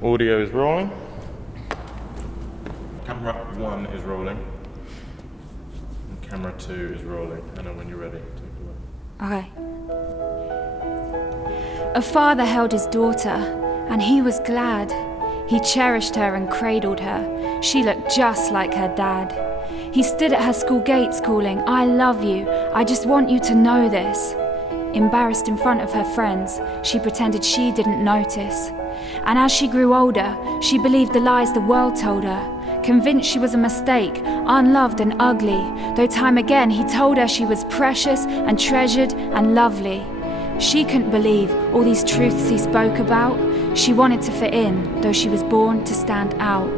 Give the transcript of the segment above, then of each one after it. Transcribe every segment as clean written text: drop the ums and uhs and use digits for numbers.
Audio is rolling. Camera 1 is rolling. And camera 2 is rolling. And then when you're ready, take it away. Okay. A father held his daughter, and he was glad. He cherished her and cradled her. She looked just like her dad. He stood at her school gates calling, "I love you, I just want you to know this." Embarrassed in front of her friends, she pretended she didn't notice. And as she grew older, she believed the lies the world told her, convinced she was a mistake, unloved and ugly, though time again he told her she was precious and treasured and lovely. She couldn't believe all these truths he spoke about. She wanted to fit in, though she was born to stand out.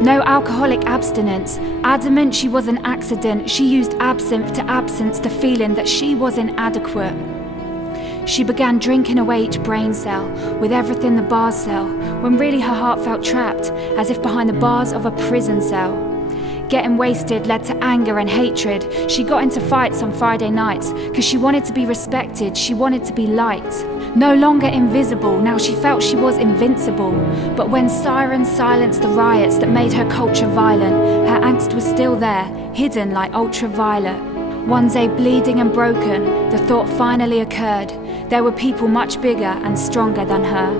No alcoholic abstinence, adamant she was an accident. She used absinthe to absence the feeling that she was inadequate. She began drinking away each brain cell with everything the bars sell, when really her heart felt trapped, as if behind the bars of a prison cell. Getting wasted led to anger and hatred. She got into fights on Friday nights, cause she wanted to be respected, she wanted to be liked. No longer invisible, now she felt she was invincible. But when sirens silenced the riots that made her culture violent, her angst was still there, hidden like ultraviolet. One day, bleeding and broken, the thought finally occurred. There were people much bigger and stronger than her.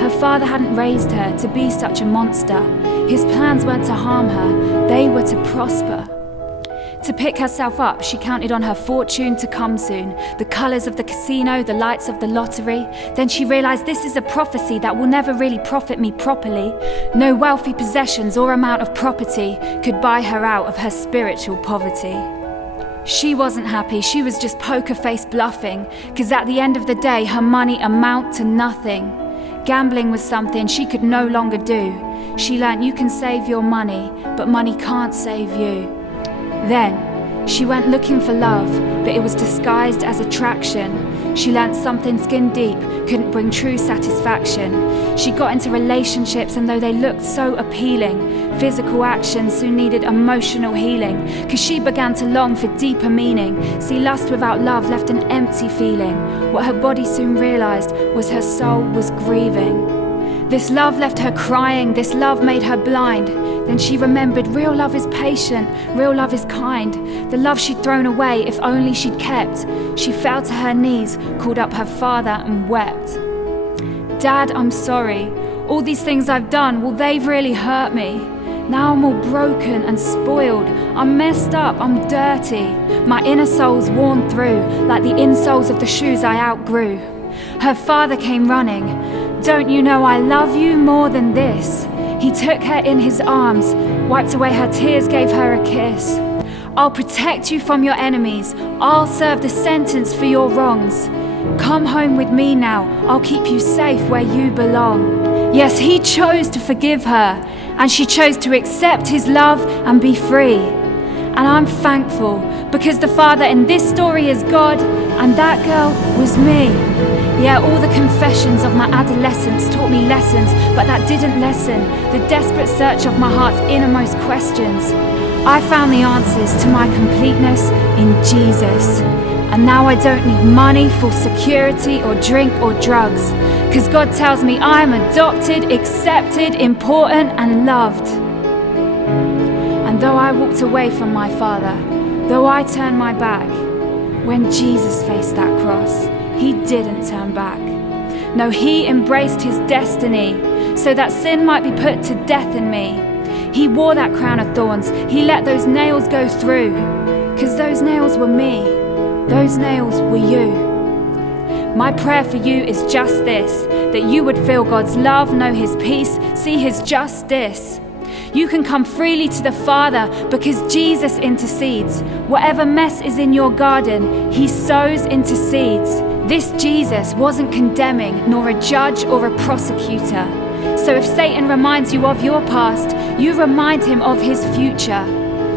Her father hadn't raised her to be such a monster. His plans weren't to harm her, they were to prosper. To pick herself up, she counted on her fortune to come soon, the colours of the casino, the lights of the lottery. Then she realised this is a prophecy that will never really profit me properly. No wealthy possessions or amount of property could buy her out of her spiritual poverty. She wasn't happy, she was just poker face bluffing, cause at the end of the day her money amount to nothing. Gambling was something she could no longer do. She learnt you can save your money, but money can't save you. Then, she went looking for love, but it was disguised as attraction. She learnt something skin deep couldn't bring true satisfaction. She got into relationships, and though they looked so appealing, physical action soon needed emotional healing, cause she began to long for deeper meaning. See, lust without love left an empty feeling. What her body soon realised was her soul was grieving. This love left her crying, this love made her blind. Then she remembered real love is patient, real love is kind. The love she'd thrown away, if only she'd kept. She fell to her knees, called up her father and wept. "Dad, I'm sorry. All these things I've done, well, they've really hurt me. Now I'm all broken and spoiled. I'm messed up, I'm dirty. My inner soul's worn through, like the insoles of the shoes I outgrew." Her father came running. "Don't you know I love you more than this?" He took her in his arms, wiped away her tears, gave her a kiss. "I'll protect you from your enemies. I'll serve the sentence for your wrongs. Come home with me now. I'll keep you safe where you belong." Yes, he chose to forgive her, and she chose to accept his love and be free. And I'm thankful, because the father in this story is God, and that girl was me. Yeah, all the confessions of my adolescence taught me lessons, but that didn't lessen the desperate search of my heart's innermost questions. I found the answers to my completeness in Jesus. And now I don't need money for security or drink or drugs, cause God tells me I am adopted, accepted, important and loved. And though I walked away from my father, though I turned my back, when Jesus faced that cross, he didn't turn back. No, he embraced his destiny so that sin might be put to death in me. He wore that crown of thorns, he let those nails go through, cause those nails were me, those nails were you. My prayer for you is just this, that you would feel God's love, know his peace, see his justice. You can come freely to the Father because Jesus intercedes. Whatever mess is in your garden, he sows into seeds. This Jesus wasn't condemning, nor a judge or a prosecutor. So if Satan reminds you of your past, you remind him of his future.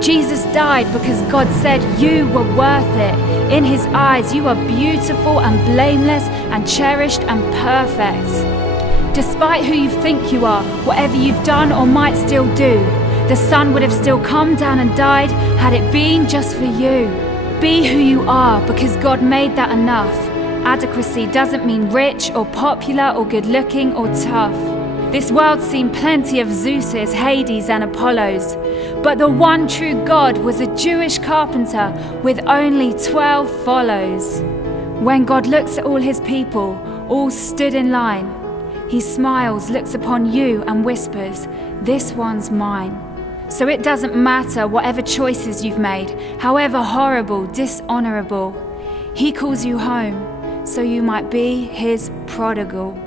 Jesus died because God said you were worth it. In his eyes, you are beautiful and blameless and cherished and perfect. Despite who you think you are, whatever you've done or might still do, the Son would have still come down and died had it been just for you. Be who you are because God made that enough. Adequacy doesn't mean rich or popular or good looking or tough. This world seen plenty of Zeuses, Hades and Apollos, but the one true God was a Jewish carpenter with only 12 follows. When God looks at all his people, all stood in line, he smiles, looks upon you and whispers, "This one's mine." So it doesn't matter whatever choices you've made, however horrible, dishonorable, he calls you home so you might be his prodigal.